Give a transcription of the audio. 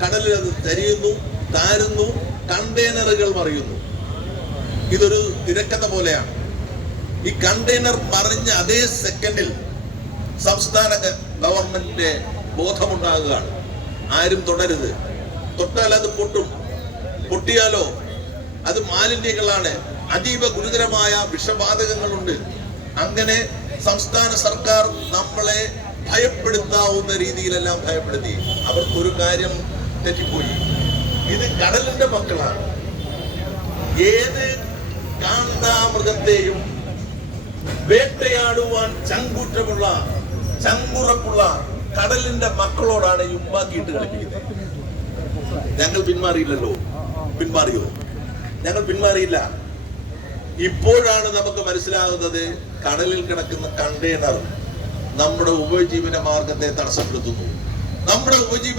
കടലിൽ അത് തരിയുന്നു, താരുന്നു, കണ്ടെയ്നറുകൾ മറിയുന്നു. ഇതൊരു തിരക്കഥ പോലെയാണ്. ഈ കണ്ടെയ്നർ മറിഞ്ഞ അതേ സെക്കൻഡിൽ സംസ്ഥാന ഗവൺമെന്റിന്റെ ബോധമുണ്ടാകുകയാണ്, ആരും തൊടരുത്, തൊട്ടാൽ അത് പൊട്ടും, പൊട്ടിയാലോ അത് മാലിന്യങ്ങളാണ്, അതീവ ഗുരുതരമായ വിഷവാതകങ്ങളുണ്ട്. അങ്ങനെ സംസ്ഥാന സർക്കാർ നമ്മളെ ഭയപ്പെടുത്താവുന്ന രീതിയിലെല്ലാം ഭയപ്പെടുത്തി. അവർക്കൊരു കാര്യം തെറ്റിപ്പോയി, ഇത് കടലിന്റെ മക്കളാണ്. ഏത് കാണ്ടാമൃഗത്തെയും വേട്ടയാടുവാൻ ചങ്കുറപ്പുള്ള കടലിന്റെ മക്കളോടാണ് ഈ ഉമ്മാക്കിയിട്ട് കളിപ്പിക്കുന്നത്. ഞങ്ങൾ പിന്മാറിയില്ലല്ലോ. പിന്മാറിയോ? ഞങ്ങൾ പിന്മാറിയില്ല. ഇപ്പോഴാണ് നമുക്ക് മനസ്സിലാകുന്നത് കടലിൽ കിടക്കുന്ന കണ്ടെയ്നർ നമ്മുടെ ഉപജീവന മാർഗത്തെ തടസ്സപ്പെടുത്തുന്നു. നമ്മുടെ ഉപജീവന